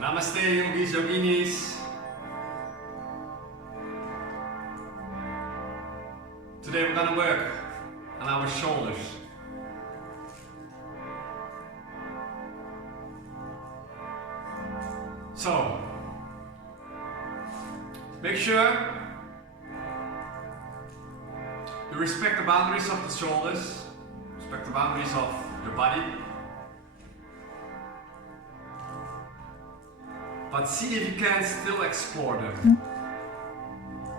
Namaste, yogis, yoginis. Today we're gonna work on our shoulders. So, make sure you respect the boundaries of the shoulders, respect the boundaries of your body. But see if you can still explore them.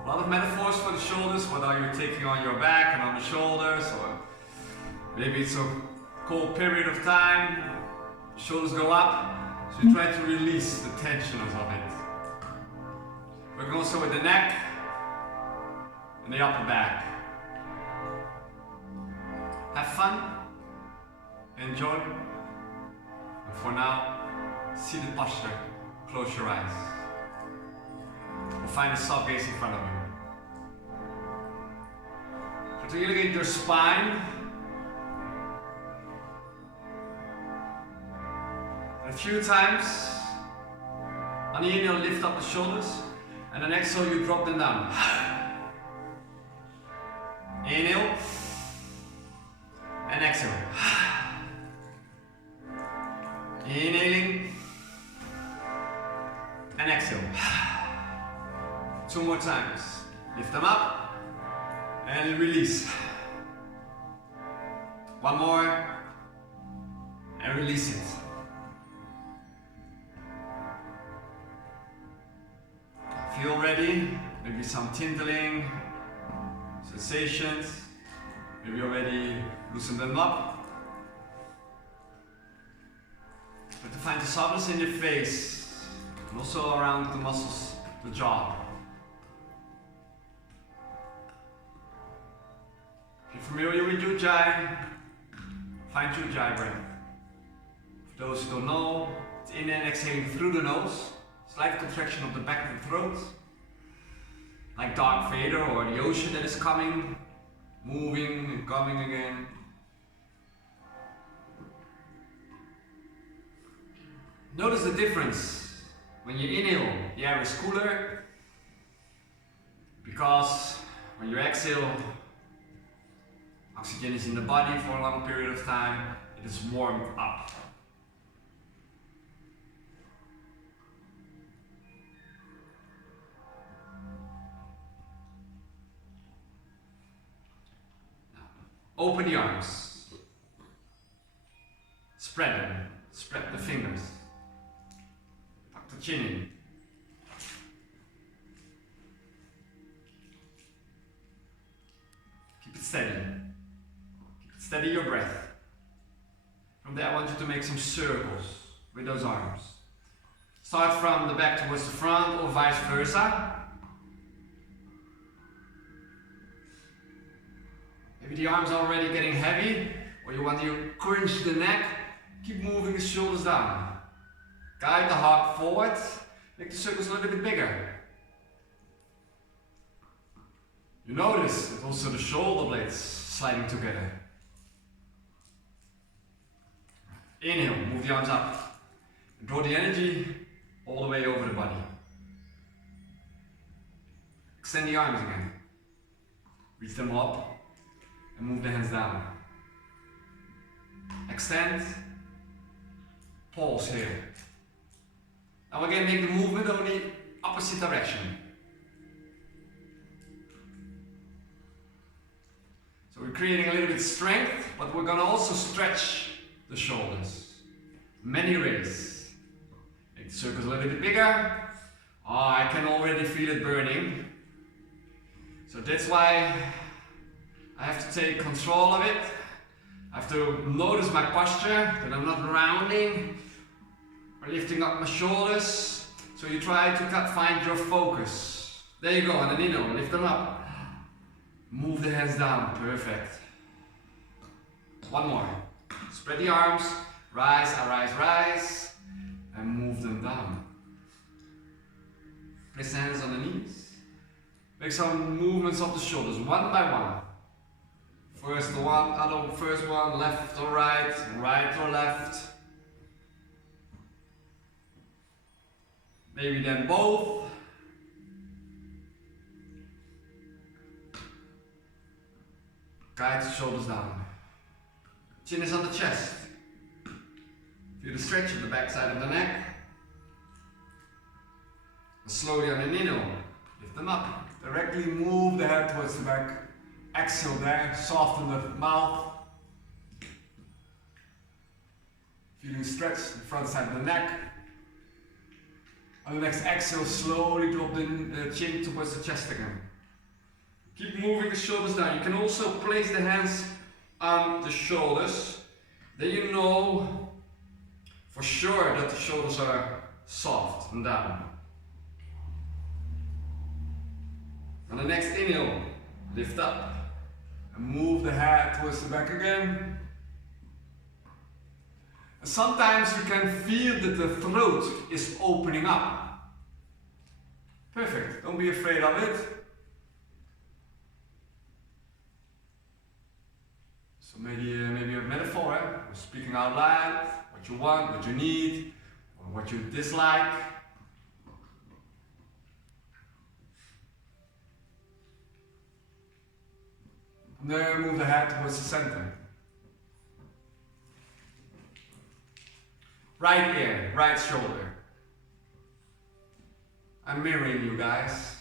A lot of metaphors for the shoulders. What are you taking on your back and on the shoulders? Or maybe it's a cold period of time. Shoulders go up. So you try to release the tensions of it. Working also with the neck and the upper back. Have fun. Enjoy. And for now, see the posture. Close your eyes. Or find a soft gaze in front of you. Try to elongate your spine. And a few times, on the inhale, lift up the shoulders. And on exhale, you drop them down. Inhale. And exhale. Inhaling. And exhale. 2 more times. Lift them up and release. 1 more and release it. Feel ready. Maybe some tingling sensations. Maybe already loosen them up. But to find the softness in your face. And also around the muscles, the jaw. If you're familiar with Ujjayi, find Ujjayi breath. For those who don't know, it's in and exhaling through the nose. Slight contraction of the back of the throat. Like Darth Vader or the ocean that is coming, moving and coming again. Notice the difference. When you inhale, the air is cooler, because when you exhale, oxygen is in the body for a long period of time, it is warmed up. Now, open the arms, spread them, spread the fingers. Chin in. Keep it steady. Keep it steady your breath. From there I want you to make some circles with those arms. Start from the back towards the front or vice versa. Maybe the arms are already getting heavy or you want to crunch the neck. Keep moving the shoulders down. Guide the heart forward, make the circles a little bit bigger. You notice that also the shoulder blades sliding together. Inhale, move the arms up. And draw the energy all the way over the body. Extend the arms again. Reach them up and move the hands down. Extend. Pause here. Now again, make the movement only opposite direction. So we're creating a little bit of strength, but we're gonna also stretch the shoulders. Many rays. Make the circles a little bit bigger. Oh, I can already feel it burning. So that's why I have to take control of it. I have to notice my posture, that I'm not rounding. Or lifting up my shoulders, so you try to find your focus. There you go, and then inhale, lift them up. Move the hands down, perfect. 1 more. Spread the arms, rise, arise, rise, and move them down. Place the hands on the knees. Make some movements of the shoulders, one by one. First one, left or right or left. Maybe then both. Guide the shoulders down. Chin is on the chest. Feel the stretch of the back side of the neck. And slowly on an inhale, lift them up. Directly move the head towards the back. Exhale there, soften the mouth. Feeling stretch the front side of the neck. On the next exhale, slowly drop the chin towards the chest again. Keep moving the shoulders down. You can also place the hands on the shoulders. Then you know for sure that the shoulders are soft and down. On the next inhale, lift up and move the head towards the back again. And sometimes you can feel that the throat is opening up. Perfect, don't be afraid of it. So maybe a metaphor, or speaking out loud, what you want, what you need, or what you dislike. And then move the head towards the center. Right ear, right shoulder. I'm mirroring you guys.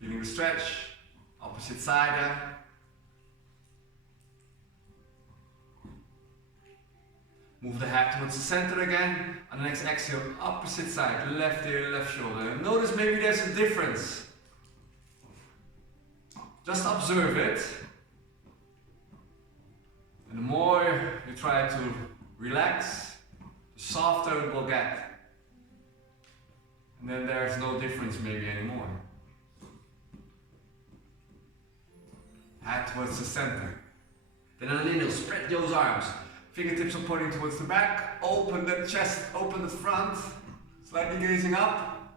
Feeling the stretch, opposite side there. Move the head towards the center again. On the next exhale, opposite side, left ear, left shoulder. And notice maybe there's a difference. Just observe it. And the more you try to relax, the softer it will get. And then there's no difference maybe anymore. Head towards the center. Then on an inhale, spread those arms. Fingertips are pointing towards the back. Open the chest, open the front. Slightly gazing up.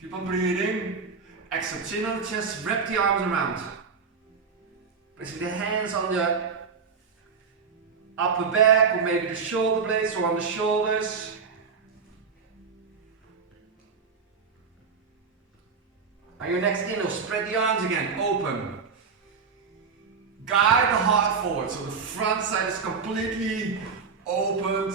Keep on breathing. Exhale, chin on the chest, wrap the arms around. Placing the hands on the upper back, or maybe the shoulder blades, or on the shoulders. On your next inhale, spread the arms again, open. Guide the heart forward, so the front side is completely opened.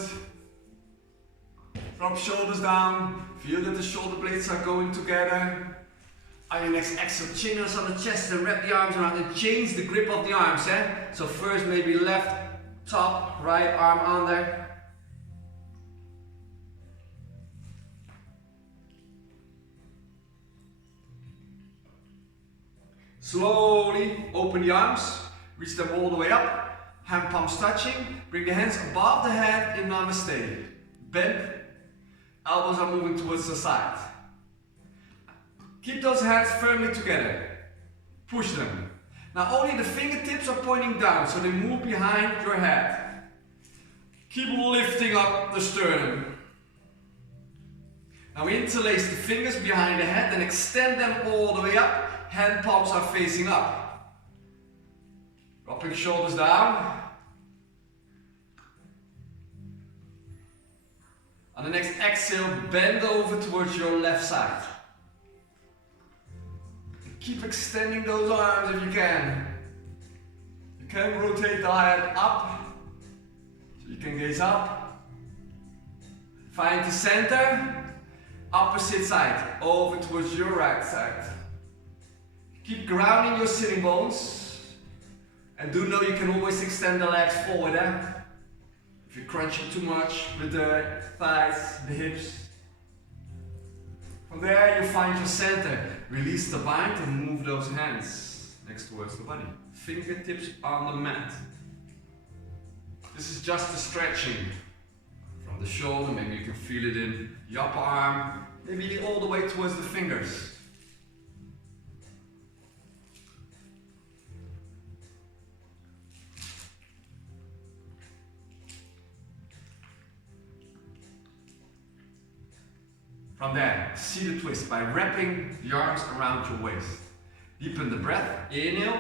Drop shoulders down, feel that the shoulder blades are going together. On your next exhale, chin is on the chest and wrap the arms around and change the grip of the arms. So first maybe left top, right arm under. Slowly open the arms, reach them all the way up, hand palms touching, bring the hands above the head in Namaste. Bend, elbows are moving towards the side. Keep those hands firmly together, push them. Now only the fingertips are pointing down, so they move behind your head. Keep lifting up the sternum. Now interlace the fingers behind the head and extend them all the way up. Hand palms are facing up. Dropping shoulders down. On the next exhale, bend over towards your left side. Keep extending those arms if you can. You can rotate the head up, so you can gaze up. Find the center, opposite side, over towards your right side. Keep grounding your sitting bones, and do know you can always extend the legs forward. If you're crunching too much with the thighs, the hips. From there you find your center. Release the bind and move those hands next towards the body. Fingertips on the mat. This is just the stretching from the shoulder. Maybe you can feel it in the upper arm. Maybe all the way towards the fingers. From there, see the twist by wrapping the arms around your waist. Deepen the breath, inhale,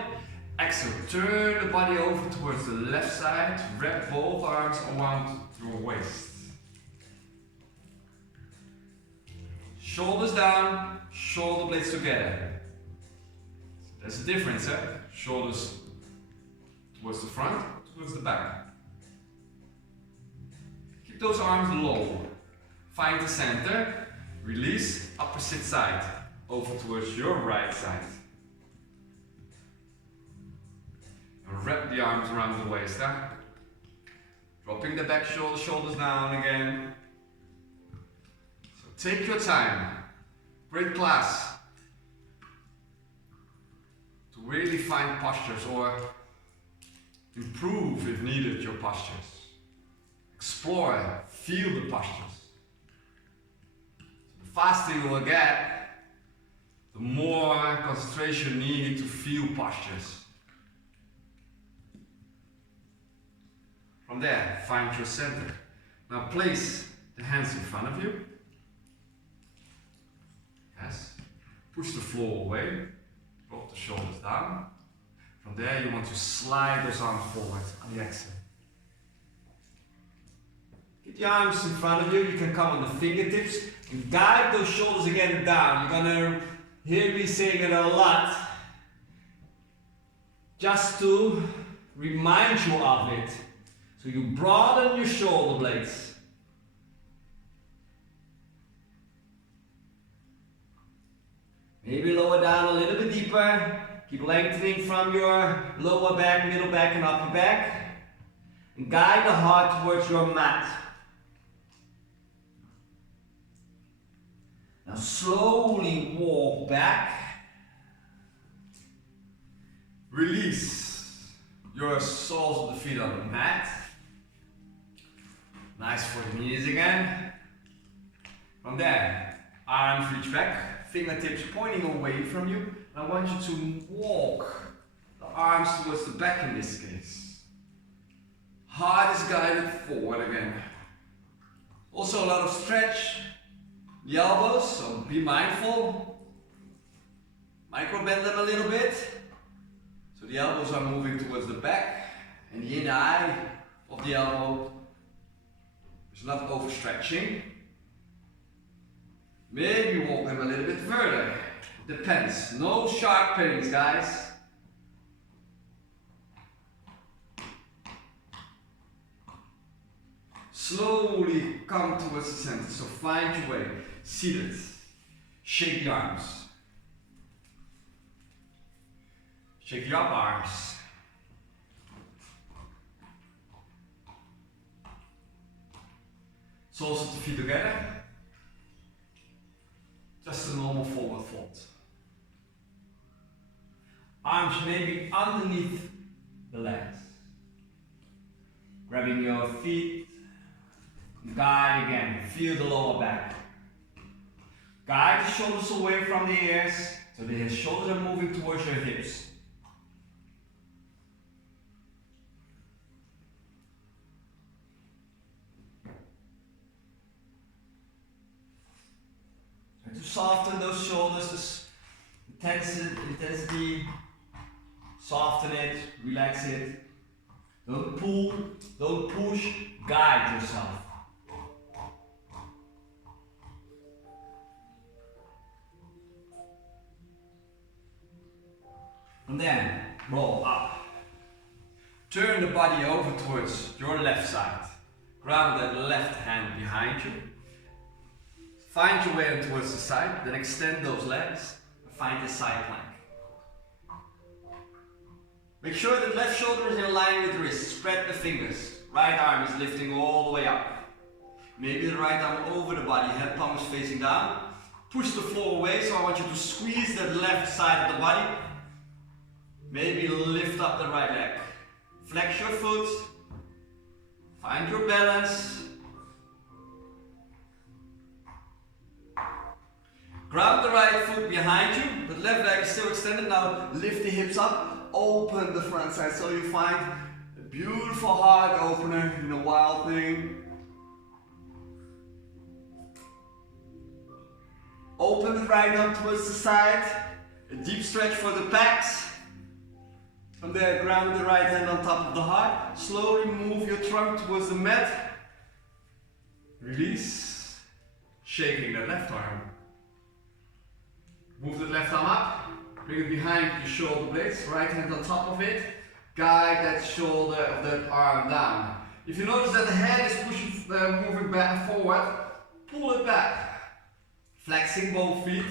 exhale, turn the body over towards the left side, wrap both arms around your waist. Shoulders down, shoulder blades together. There's a difference, eh? Shoulders towards the front, towards the back. Keep those arms low. Find the center. Release, opposite side. Over towards your right side. And wrap the arms around the waist, huh? Dropping the back shoulder, shoulders down again. So take your time. Great class. To really find postures or improve if needed your postures. Explore, feel the postures. The faster you will get, the more concentration needed to feel postures. From there, find your center. Now place the hands in front of you. Yes. Push the floor away. Drop the shoulders down. From there, you want to slide those arms forward on the exhale. Keep the arms in front of you. You can come on the fingertips and guide those shoulders again down. You're gonna hear me saying it a lot. Just to remind you of it. So you broaden your shoulder blades. Maybe lower down a little bit deeper. Keep lengthening from your lower back, middle back and upper back. And guide the heart towards your mat. Now slowly walk back. Release your soles of the feet on the mat. Nice for the knees again. From there, arms reach back, fingertips pointing away from you. And I want you to walk the arms towards the back in this case. Heart is guided forward again. Also a lot of stretch. The elbows, so be mindful. Micro bend them a little bit. So the elbows are moving towards the back. And the inner eye of the elbow is not overstretching. Maybe walk them a little bit further. Depends. No sharp pains, guys. Slowly come towards the center. So find your way. Seated. Shake the arms. Shake your up arms. Soles of the feet together. Just a normal forward fold. Arms maybe underneath the legs. Grabbing your feet. Guide again. Feel the lower back. Guide the shoulders away from the ears. So the shoulders are moving towards your hips. To soften those shoulders, this intensity, soften it, relax it. Don't pull, don't push, guide yourself. And then roll up. Turn the body over towards your left side. Ground that left hand behind you. Find your way towards the side, then extend those legs and find the side plank. Make sure that left shoulder is in line with the wrist. Spread the fingers. Right arm is lifting all the way up. Maybe the right arm over the body, head palm is facing down. Push the floor away, so I want you to squeeze that left side of the body. Maybe lift up the right leg. Flex your foot. Find your balance. Ground the right foot behind you, the left leg is still extended. Now lift the hips up, open the front side so you find a beautiful heart opener in a wild thing. Open the right arm towards the side, a deep stretch for the pecs. From there, ground the right hand on top of the heart. Slowly move your trunk towards the mat. Release, shaking the left arm. Move the left arm up, bring it behind your shoulder blades, right hand on top of it. Guide that shoulder of that arm down. If you notice that the head is pushing, moving back and forward, pull it back. Flexing both feet.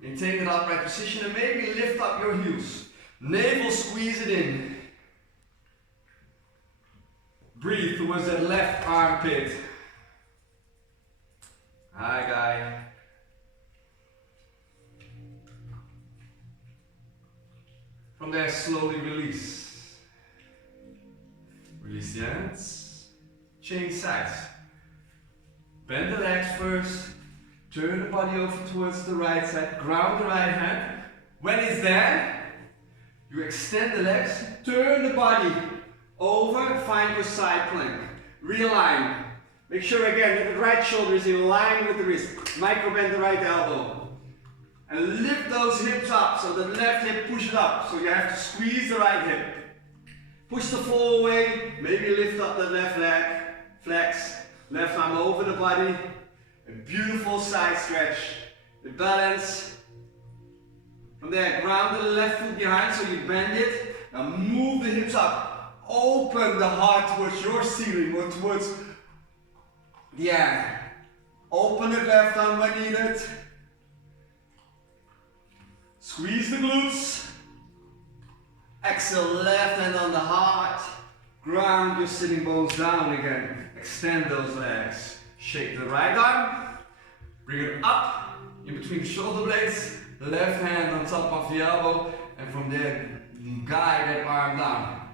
Maintain that upright position and maybe lift up your heels. Navel squeeze it in. Breathe towards that left armpit. Hi, guy. From there, slowly release. Release the hands. Change sides. Bend the legs first. Turn the body over towards the right side. Ground the right hand. When it's there, you extend the legs. Turn the body over. Find your side plank. Realign. Make sure again that the right shoulder is in line with the wrist. Micro bend the right elbow. And lift those hips up so the left hip pushes up. So you have to squeeze the right hip. Push the floor away. Maybe lift up the left leg. Flex. Left arm over the body. A beautiful side stretch. The balance. From there, ground the left foot behind so you bend it. Now move the hips up. Open the heart towards your ceiling or towards the air. Open the left arm when needed. Squeeze the glutes. Exhale, left hand on the heart. Ground your sitting bones down again. Extend those legs. Shake the right arm. Bring it up in between the shoulder blades. Left hand on top of the elbow. And from there, guide that arm down.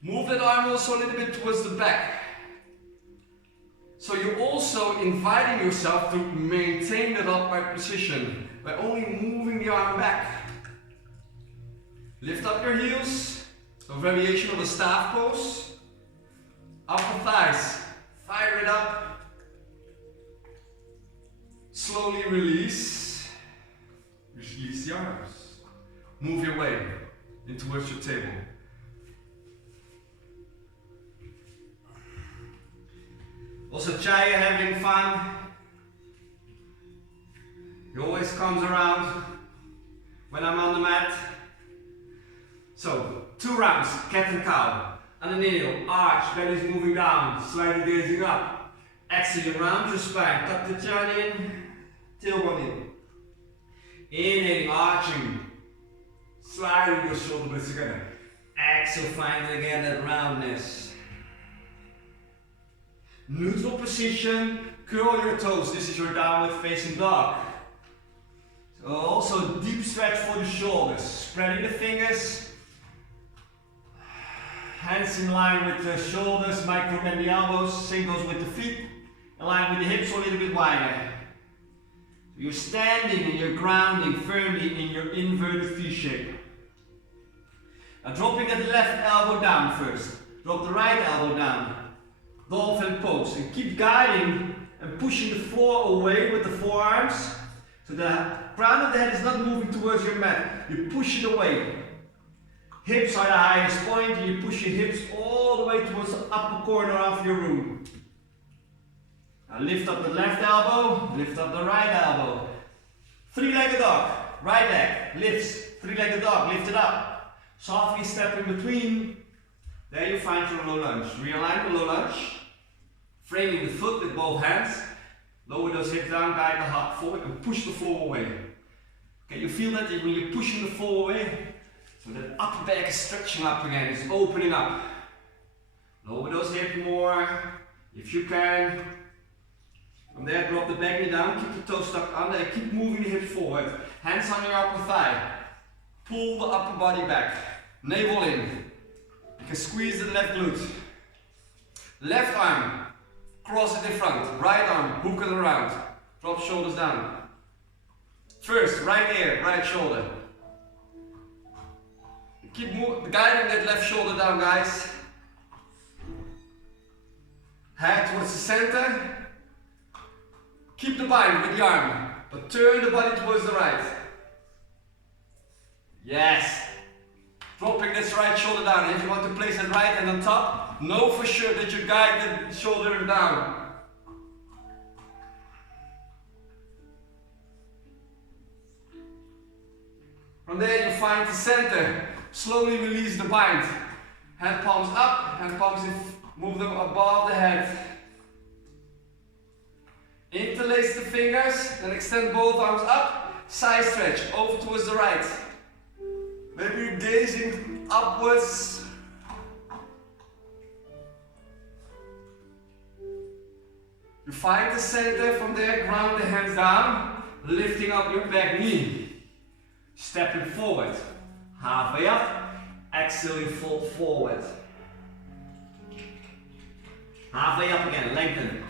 Move that arm also a little bit towards the back. So you're also inviting yourself to maintain that upright position by only moving the arm back. Lift up your heels. So variation of a staff pose. Upper thighs. Fire it up. Slowly release. Release the arms. Move your way in towards your table. Also, Chaya having fun. He always comes around when I'm on the mat. So, 2 rounds, cat and cow. On the inhale, arch, belly's moving down, slightly gazing up. Exhale, round your spine, tuck the chin in, tailbone in. Inhaling, arching, sliding your shoulder blades together. Exhale, finding again that roundness. Neutral position, curl your toes. This is your downward facing dog. So also deep stretch for the shoulders. Spreading the fingers. Hands in line with the shoulders, micro bend the elbows. Same goes with the feet. Align with the hips a little bit wider. You're standing and you're grounding firmly in your inverted V shape. Now dropping that left elbow down first. Drop the right elbow down. Dolphin pose, and keep guiding and pushing the floor away with the forearms so the crown of the head is not moving towards your mat. You push it away. Hips are the highest point, and you push your hips all the way towards the upper corner of your room. Now lift up the left elbow, lift up the right elbow. 3-legged dog, right leg lifts, 3-legged dog, lift it up. Softly step in between. There you find your low lunge. Realign the low lunge. Framing the foot with both hands. Lower those hips down, guide the heart forward and push the floor away. Okay, you feel that when you're pushing the floor away? So that upper back is stretching up again, it's opening up. Lower those hips more, if you can. From there, drop the back knee down, keep the toes tucked under and keep moving the hips forward. Hands on your upper thigh. Pull the upper body back. Navel in. You can squeeze the left glute. Left arm, cross it in front. Right arm, hook it around. Drop shoulders down. First, right ear, right shoulder. Keep guiding that left shoulder down, guys. Head towards the center. Keep the bind with the arm, but turn the body towards the right. Yes. Dropping this right shoulder down. If you want to place that right hand on top, know for sure that you guide the shoulder down. From there you find the center. Slowly release the bind. Hand palms up, hand palms in, move them above the head. Interlace the fingers, then extend both arms up. Side stretch, over towards the right. Maybe you're gazing upwards. You find the center, from there ground the hands down, lifting up your back knee. Stepping forward, halfway up, exhale, you fold forward. Halfway up again, lengthen.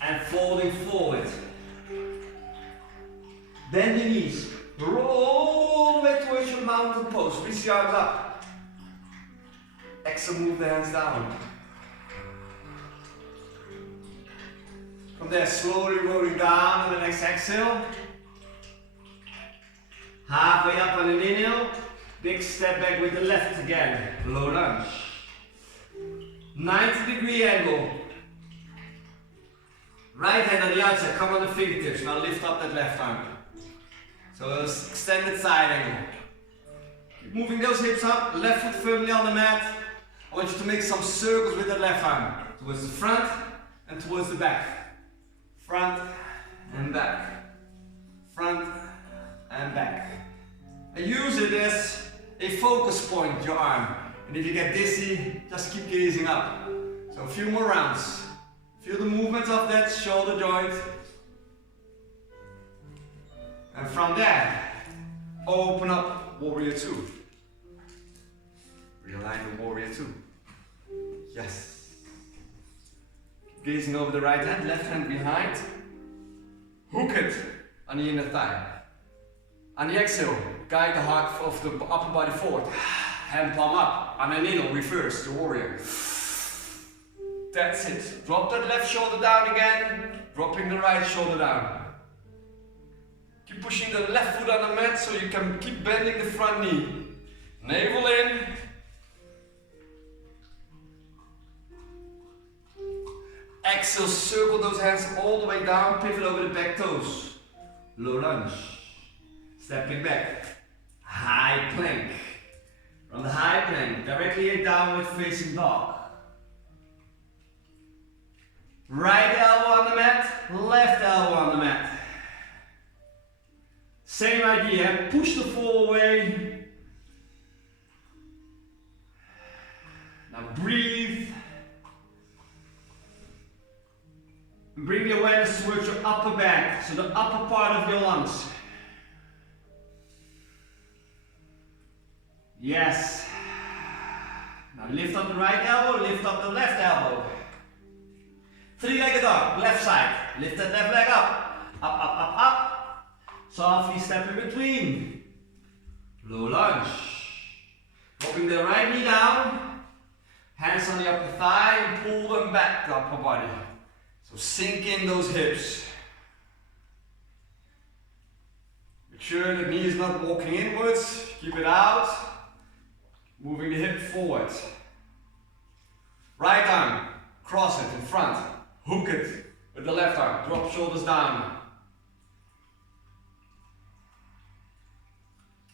And folding forward. Bend the knees, roll all the way towards your mountain pose, reach the arms up. Exhale, move the hands down. From there, slowly rolling down on the next exhale. Halfway up on an inhale. Big step back with the left again. Low lunge. 90-degree angle. Right hand on the outside, come on the fingertips. Now lift up that left arm. So extended side angle. Keep moving those hips up, left foot firmly on the mat. I want you to make some circles with the left arm. Towards the front and towards the back. Front and back. Front and back. And use it as a focus point, your arm. And if you get dizzy, just keep gazing up. So a few more rounds. Feel the movement of that shoulder joint. And from there, open up Warrior 2. Realign the Warrior 2. Yes. Gazing over the right hand, left hand behind. Hook it on the inner thigh. On the exhale, guide the heart of the upper body forward. Hand palm up. On an inhale, reverse the warrior. That's it. Drop that left shoulder down again. Dropping the right shoulder down. Keep pushing the left foot on the mat so you can keep bending the front knee. Navel in. Exhale, circle those hands all the way down, pivot over the back toes. Low lunge. Stepping back. High plank. From the high plank, directly a downward facing dog. Right elbow on the mat, left elbow on the mat. Same idea, push the fall away. Now breathe. Bring the awareness towards your upper back, so the upper part of your lungs. Yes. Now lift up the right elbow, lift up the left elbow. Three-legged dog, left side. Lift that left leg up. Up, up, up, up. Softly step in between. Low lunge. Dropping the right knee down. Hands on the upper thigh and pull them back, the upper body. So sink in those hips. Make sure the knee is not walking inwards. Keep it out. Moving the hip forward. Right arm, cross it in front. Hook it with the left arm. Drop shoulders down.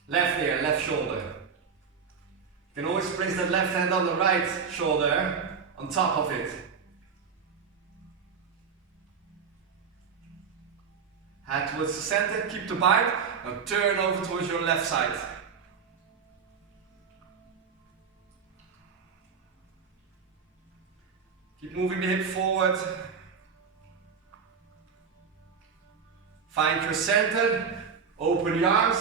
Left ear, left shoulder. You can always place that left hand on the right shoulder on top of it. Head towards the center, keep the bind. Now turn over towards your left side. Keep moving the hip forward. Find your center. Open the arms.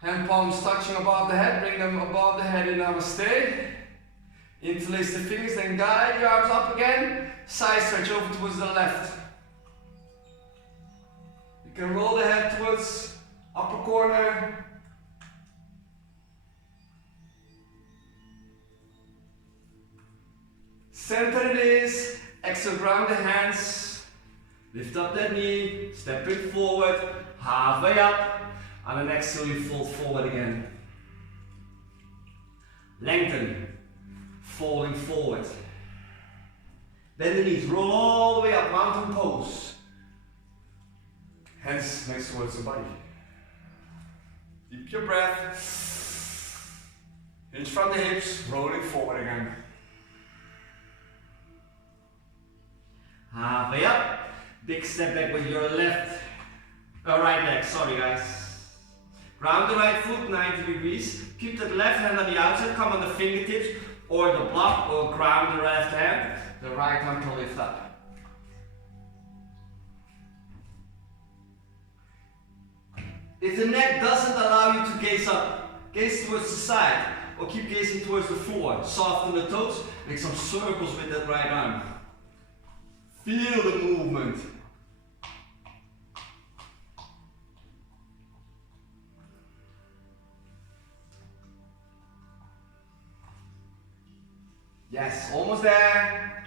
Hand palms touching above the head. Bring them above the head in Namaste. Interlace the fingers, then guide your arms up again. Side stretch over towards the left. You can roll the head towards upper corner. Center it is. Exhale, ground the hands. Lift up that knee. Step it forward. Halfway up. On an exhale, you fold forward again. Lengthen. Folding forward. Bend the knees. Roll all the way up. Mountain pose. Hands next towards the body. Keep your breath. Hinge from the hips, rolling forward again. Halfway up. Big step back with your right leg, sorry guys. Ground the right foot 90 degrees. Keep that left hand on the outside, come on the fingertips or the block, or ground the left hand. The right arm can lift up. If the neck doesn't allow you to gaze up, gaze towards the side, or keep gazing towards the floor. Soften the toes, make some circles with that right arm. Feel the movement. Yes, almost there.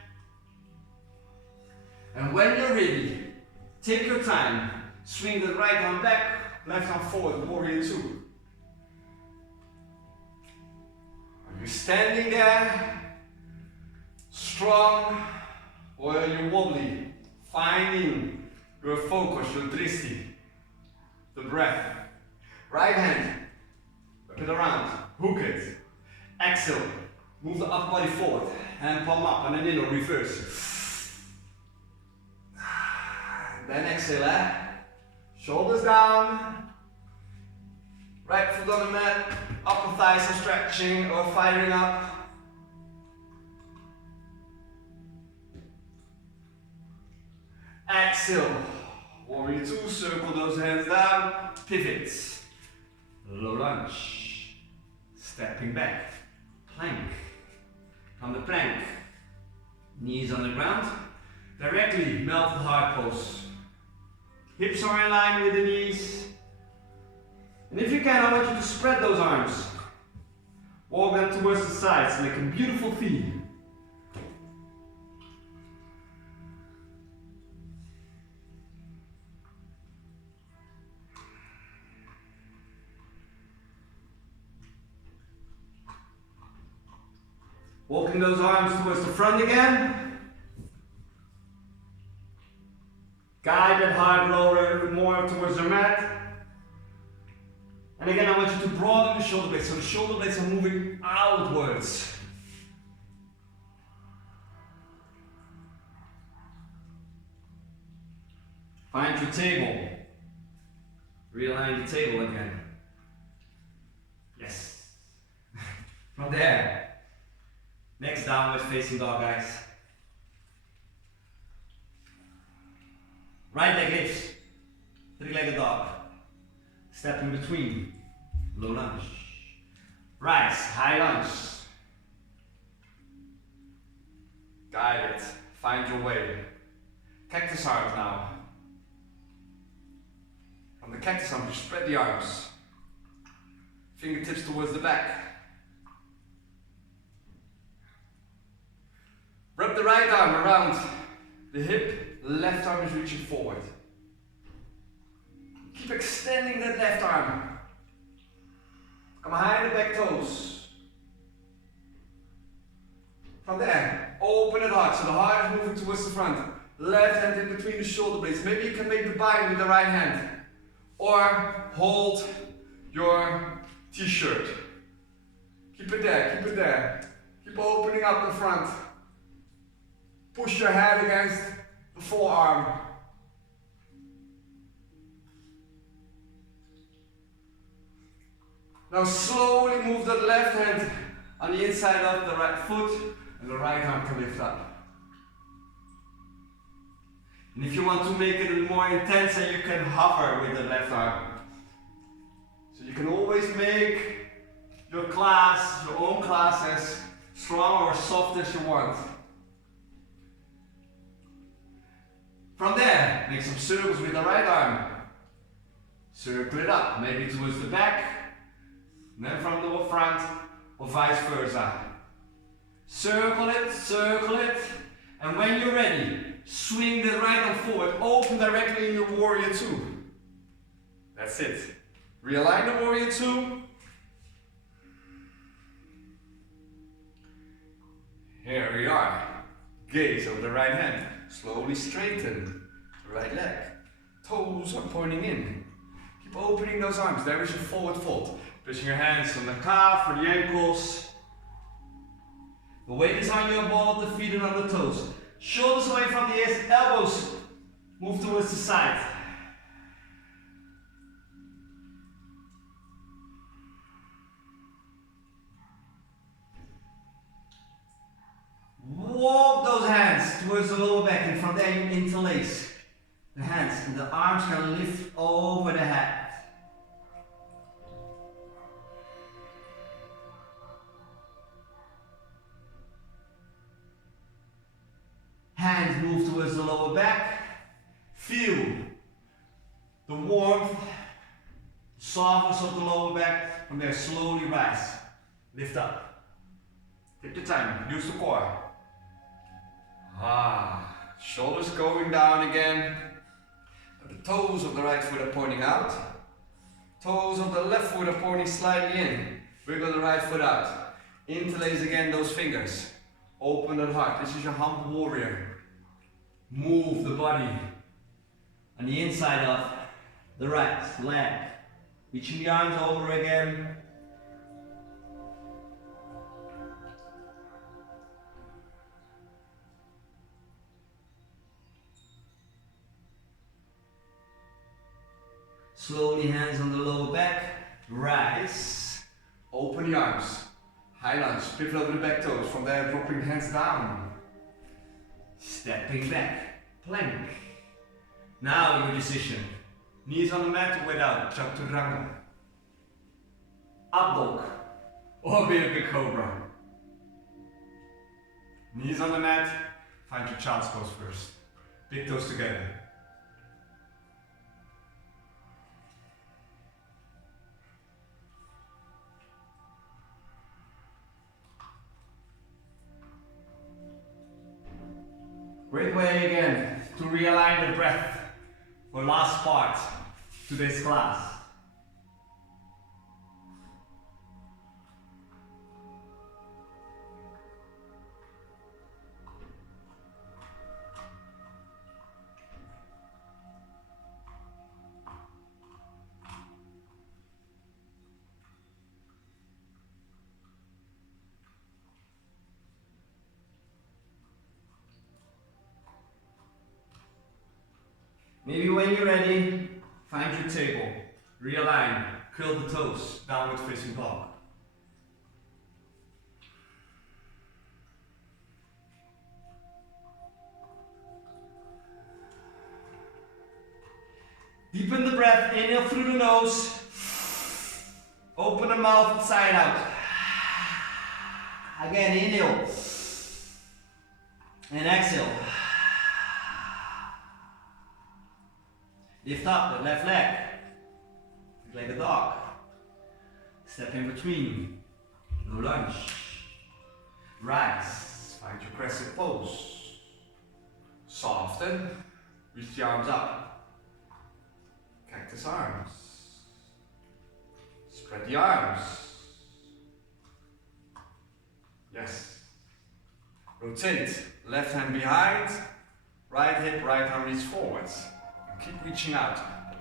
And when you're ready, take your time. Swing the right arm back, left arm forward, warrior two. Are you standing there, strong, or are you wobbly? Finding your focus, your dristi, the breath. Right hand, whip it around, hook it. Exhale, move the upper body forward, hand palm up, and then in or reverse. Then exhale, shoulders down, right foot on the mat, upper thighs are stretching or firing up. Exhale, warrior two, circle those hands down, pivots, low lunge, stepping back, plank. From the plank, knees on the ground, directly melted heart pose. Hips are in line with the knees. And if you can, I want you to spread those arms. Walk them towards the sides, make a beautiful V. Walking those arms towards the front again. Guide that heart lower a bit more towards the mat. And again, I want you to broaden the shoulder blades, so the shoulder blades are moving outwards. Find your table. Realign the table again. Yes. From there. Next downward facing dog, guys. Right leg lifts. Three-legged dog. Step in between. Low lunge. Rise, high lunge. Guide it. Find your way. Cactus arms now. From the cactus arm, you spread the arms. Fingertips towards the back. Wrap the right arm around the hip, left arm is reaching forward. Keep extending that left arm. Come high in the back toes. From there, open it hard, so the heart is moving towards the front. Left hand in between the shoulder blades. Maybe you can make the bind with the right hand. Or hold your t-shirt. Keep it there, keep it there. Keep opening up the front. Push your head against the forearm. Now slowly move that left hand on the inside of the right foot and the right arm can lift up. And if you want to make it a little more intense, then you can hover with the left arm. So you can always make your class, your own class, as strong or soft as you want. From there, make some circles with the right arm. Circle it up, maybe towards the back, and then from the front, or vice versa. Circle it, and when you're ready, swing the right arm forward, open directly in your warrior two. That's it. Realign the warrior two. Here we are. Gaze over the right hand. Slowly straighten the right leg. Toes are pointing in. Keep opening those arms. There is your forward fold. Pushing your hands on the calf or the ankles. The weight is on your ball, the feet and on the toes. Shoulders away from the ears, elbows move towards the side. Walk those hands towards the lower back, and from there you interlace the hands and the arms can lift over the head. Hands move towards the lower back. Feel the warmth, softness of the lower back. From there, slowly rise. Lift up. Take your time. Use the core. Shoulders going down again. The toes of the right foot are pointing out. Toes of the left foot are pointing slightly in. Wiggle the right foot out. Interlace again those fingers. Open the heart. This is your humble warrior. Move the body on the inside of the right leg. Reaching the arms over again. Slowly hands on the lower back. Rise. Open the arms. High lunge. Pivot over the back toes. From there, dropping hands down. Stepping back. Plank. Now your decision. Knees on the mat without chaturanga. Up dog. Or baby cobra. Knees on the mat. Find your child's pose first. Big toes together. Great way again to realign the breath for last part to this class. Maybe when you're ready, find your table, realign, curl the toes, downward facing dog. Deepen the breath, inhale through the nose, open the mouth side out. Again, inhale and exhale. Lift up the left leg, like a dog. Step in between, no lunge. Rise, find your crescent pose. Soften, reach the arms up. Cactus arms. Spread the arms. Yes. Rotate, left hand behind, right hip, right arm reach forwards. Keep reaching out.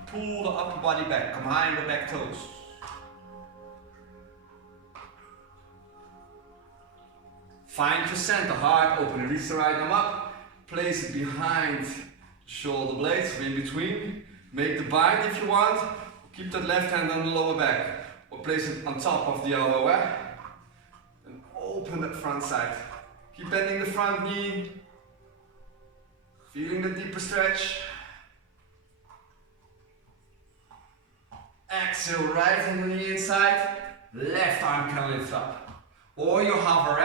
Pull the upper body back. Come high in the back toes. Find your center. Heart open. Reach the right arm up. Place it behind the shoulder blades. In between. Make the bind if you want. Keep that left hand on the lower back. Or place it on top of the elbow. And open that front side. Keep bending the front knee. Feeling the deeper stretch. Exhale, right hand on the inside, left arm can lift up. Or you hover,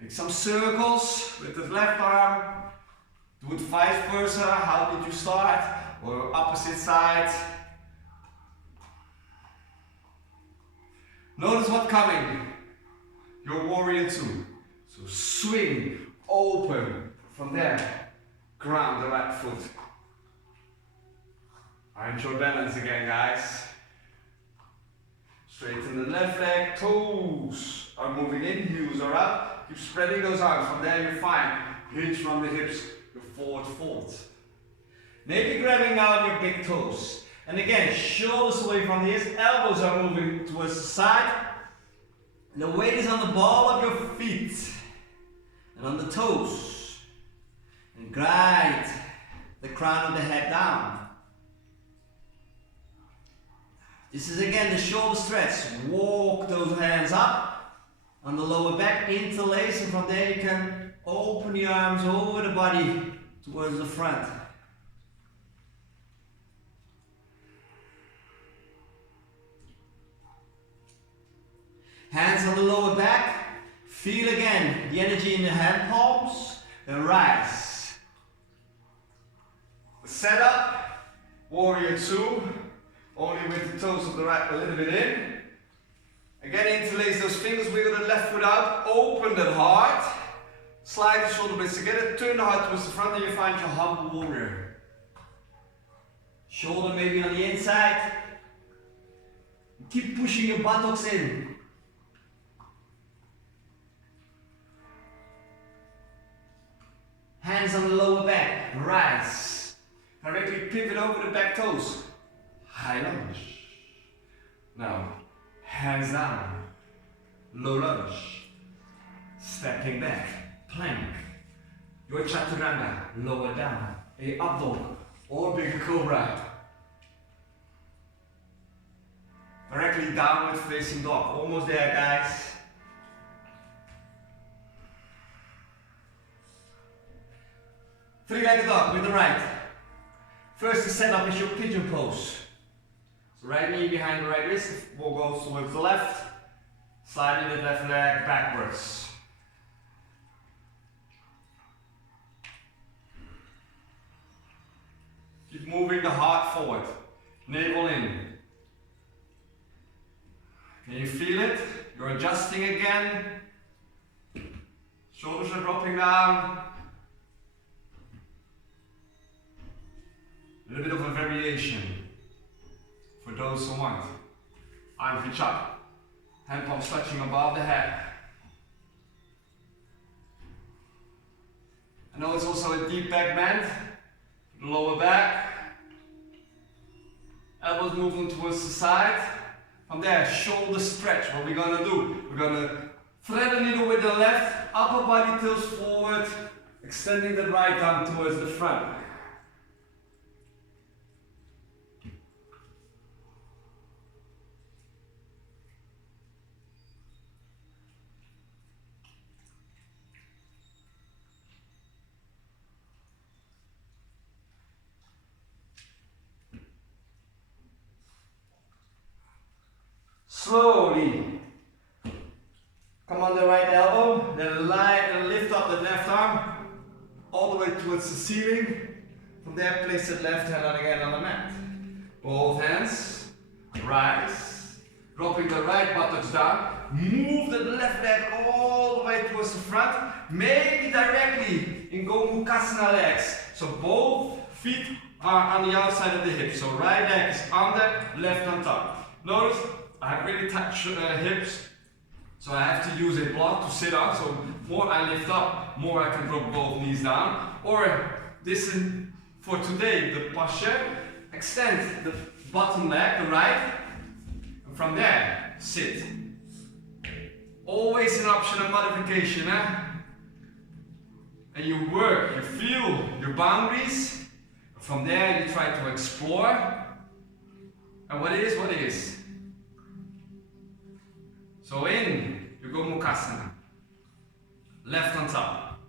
Make some circles with the left arm. Do it vice versa. How did you start? Or opposite side. Notice what's coming. Your warrior two. So swing, open. From there, ground the right foot. Find your balance again, guys. Straighten the left leg, toes are moving in, heels are up. Keep spreading those arms. From there you find hinge from the hips, your forward fold. Maybe grabbing out your big toes. And again, shoulders away from the ears, elbows are moving towards the side. And the weight is on the ball of your feet and on the toes. And glide the crown of the head down. This is again the shoulder stretch. Walk those hands up on the lower back, interlace, and from there you can open the arms over the body towards the front. Hands on the lower back. Feel again the energy in the hand palms. Then rise. Set up. Warrior 2. Only with the toes of the right a little bit in. Again, interlace those fingers. Wiggle the left foot out. Open that heart. Slide the shoulder blades together. Turn the heart towards the front and you find your humble warrior. Shoulder maybe on the inside. Keep pushing your buttocks in. Hands on the lower back, rise. Directly pivot over the back toes. High lunge. Now, hands down. Low lunge. Stepping back, plank. Your chaturanga, lower down. A up dog or bigger cobra. Directly downward facing dog. Almost there, guys. Three-legged dog with the right. First to set up is your pigeon pose. So right knee behind the right wrist, ball goes towards the left. Sliding the left leg backwards. Keep moving the heart forward. Navel in. Can you feel it? You're adjusting again. Shoulders are dropping down. A little bit of a variation for those who want. Arm reach up. Hand palms touching above the head. I know it's also a deep back bend. Lower back. Elbows moving towards the side. From there, shoulder stretch. What we're gonna do? We're gonna thread the needle with the left. Upper body tilts forward. Extending the right arm towards the front. Slowly come on the right elbow, then lift up the left arm all the way towards the ceiling. From there, place the left hand on again on the mat. Both hands, rise, dropping the right buttocks down. Move the left leg all the way towards the front, maybe directly in Gomukhasana legs. So both feet are on the outside of the hips. So right leg is under, left on top. Notice I have really tight hips, so I have to use a block to sit on. So more I lift up, more I can drop both knees down. Or this is for today, the posture. Extend the bottom leg, the right, and from there, sit. Always an option of modification, eh? And you work, you feel your boundaries. From there, you try to explore. And what is, what is. So in, you go Mukhasana. Left on top.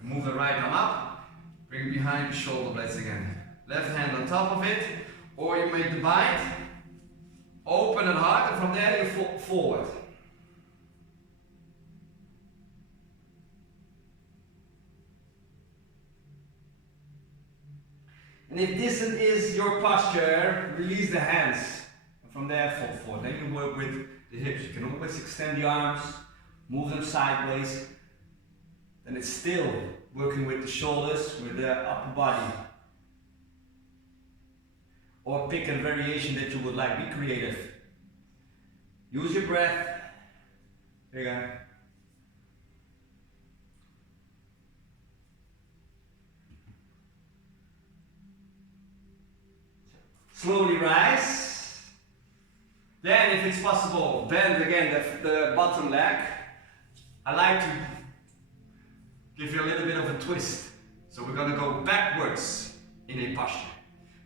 And move the right arm up. Bring it behind the shoulder blades again. Left hand on top of it. Or you make the bind. Open and hard, and from there you fall forward. And if this is your posture, release the hands. And from there, fall forward. Then you work with the hips. You can always extend the arms, move them sideways. Then it's still working with the shoulders, with the upper body. Or pick a variation that you would like. Be creative. Use your breath. There you go. Slowly rise. Then, if it's possible, bend again the bottom leg. I like to give you a little bit of a twist. So we're gonna go backwards in a posture.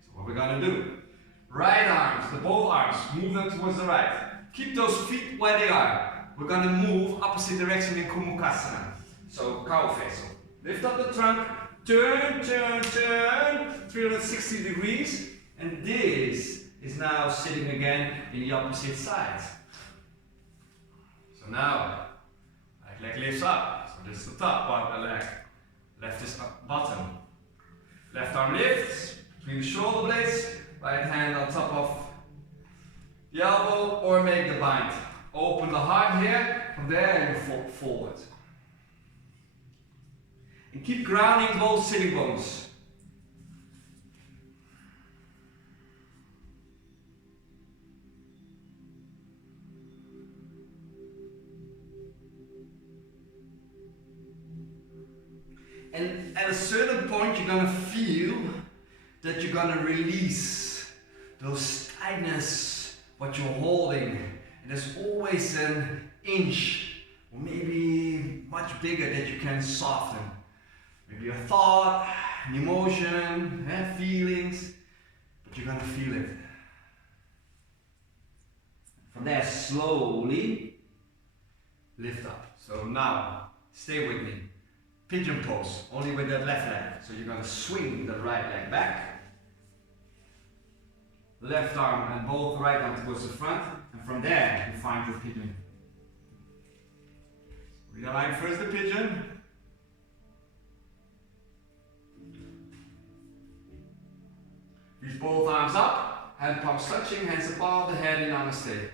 So what we're gonna do, right arms, both arms, move them towards the right. Keep those feet where they are. We're gonna move opposite direction in Kumukasana. So cow face. So lift up the trunk, turn, turn, turn, 360 degrees. And this is now sitting again in the opposite side. So now, right leg lifts up. So this is the top part of the leg. Left is up, bottom. Left arm lifts between the shoulder blades. Right hand on top of the elbow or make the bind. Open the heart here. From there you fall forward. And keep grounding both sitting bones. And at a certain point you're gonna feel that you're gonna release those tightness, what you're holding. And there's always an inch, or maybe much bigger, that you can soften. Maybe a thought, an emotion, feelings, but you're gonna feel it. From there, slowly lift up. So now, stay with me. Pigeon pose, only with that left leg. So you're gonna swing the right leg back. Left arm and both right arm towards the front. And from there, you find the pigeon. Realign first the pigeon. Reach both arms up, hand palms touching, hands above the head in Namaste.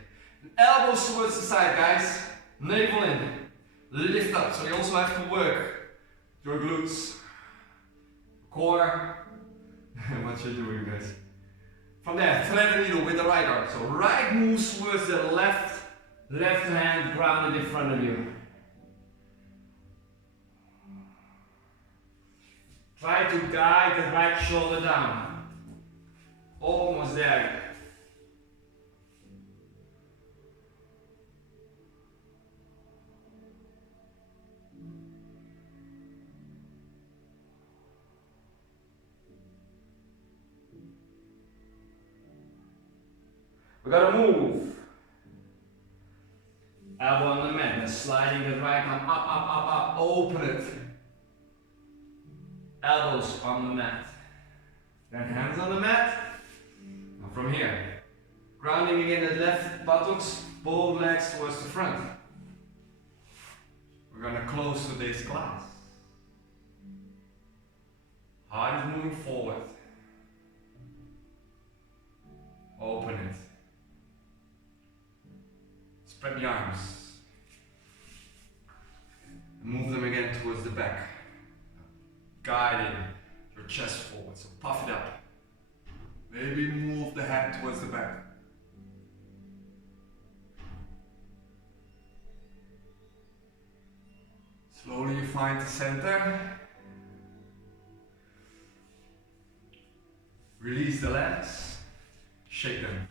Elbows towards the side, guys. Navel in. Lift up, so you also have to work your glutes, core, what you're doing, guys. From there, thread the needle with the right arm. So right moves towards the left, left hand grounded in front of you. Try to guide the right shoulder down. Almost there. We're gonna move. Elbow on the mat, and sliding the right arm up, up, up, up, open it. Elbows on the mat. Then hands on the mat. And from here, grounding again the left buttocks, both legs towards the front. We're gonna close today's class. Heart is moving forward. Open it. Spread the arms. Move them again towards the back. Guiding your chest forward, so puff it up. Maybe move the head towards the back. Slowly you find the center. Release the legs. Shake them.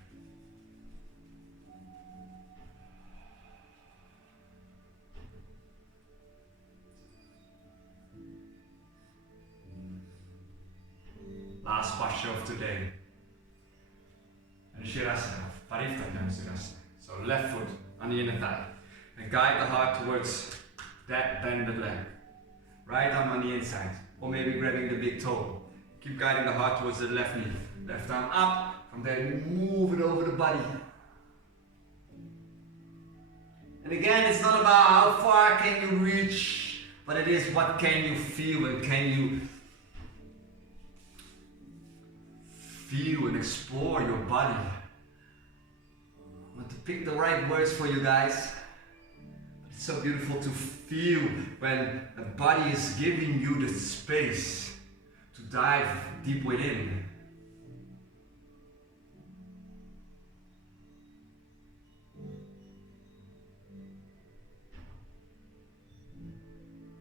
Last posture of today. And Shirasana, Parithana Shirasana. So left foot on the inner thigh. And guide the heart towards that bended leg. Right arm on the inside. Or maybe grabbing the big toe. Keep guiding the heart towards the left knee. Left arm up. From there you move it over the body. And again, it's not about how far can you reach, but it is what can you feel, and can you feel and explore your body. I want to pick the right words for you guys. It's so beautiful to feel when the body is giving you the space to dive deep within.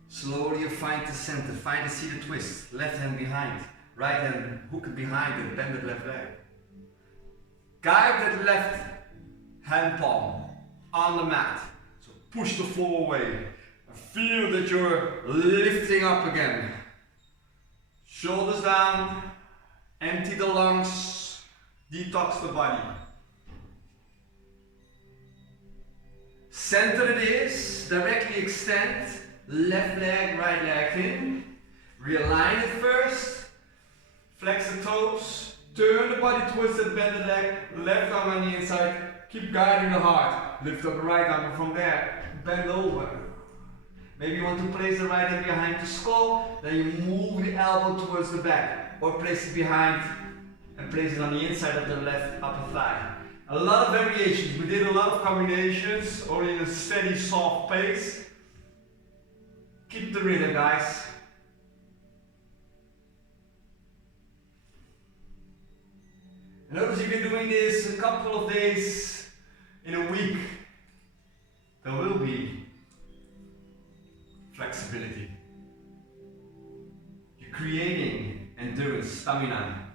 Slowly you find the center, find the seated twist, left hand behind, right hand hook it behind and bend it left leg. Guide that left hand palm on the mat. So push the floor away. And feel that you're lifting up again. Shoulders down. Empty the lungs. Detox the body. Center it is. Directly extend. Left leg, right leg in. Realign it first. Flex the toes. Turn the body towards the bended leg. Left arm on the inside. Keep guiding the heart. Lift up the right arm from there. Bend over. Maybe you want to place the right hand behind the skull. Then you move the elbow towards the back. Or place it behind and place it on the inside of the left upper thigh. A lot of variations. We did a lot of combinations. Only in a steady, soft pace. Keep the rhythm, guys. Notice if you're doing this a couple of days in a week, there will be flexibility. You're creating endurance, stamina,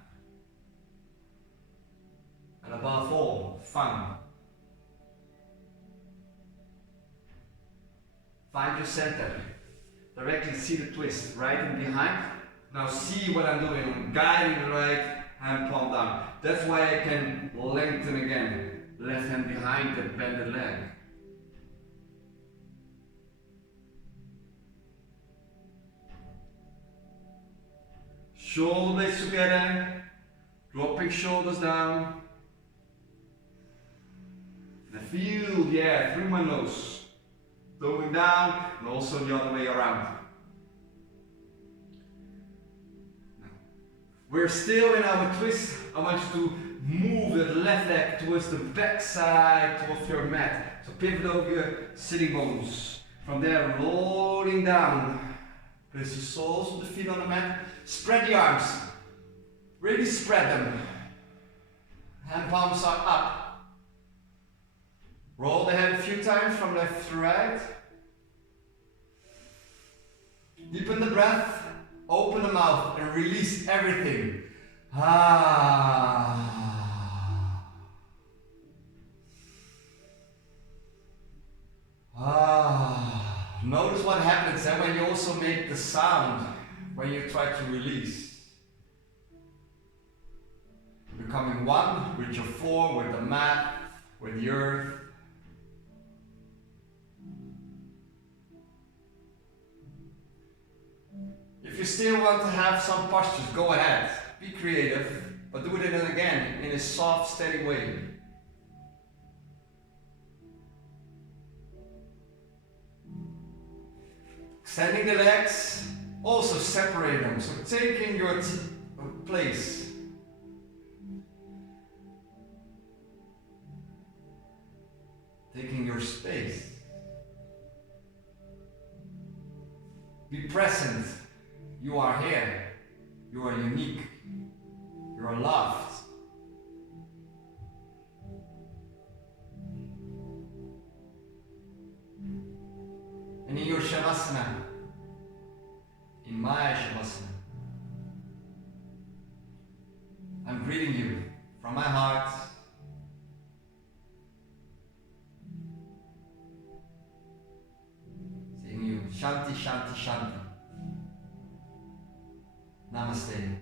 and above all, fun. Find your center. Directly see the twist, right and behind. Now see what I'm doing. I'm guiding the right hand palm down. That's why I can lengthen again. Left hand behind the bended leg. Shoulder blades together. Dropping shoulders down. And I feel the air through my nose. Going down and also the other way around. We're still in our twist. I want you to move that left leg towards the back side of your mat. So pivot over your sitting bones. From there, rolling down. Place the soles of the feet on the mat. Spread the arms. Really spread them. Hand palms are up. Roll the head a few times from left to right. Deepen the breath. Open the mouth and release everything. Ah. Ah. Notice what happens when you also make the sound when you try to release. Becoming one with your floor, with the mat, with the earth. If you still want to have some postures, go ahead. Be creative, but do it again in a soft, steady way. Extending the legs, also separate them. So taking your place. Taking your space. Be present. You are here. You are unique. You are loved. And in your Shavasana, in my Shavasana, I'm greeting you from my heart. Saying you Shanti, Shanti, Shanti. Namaste.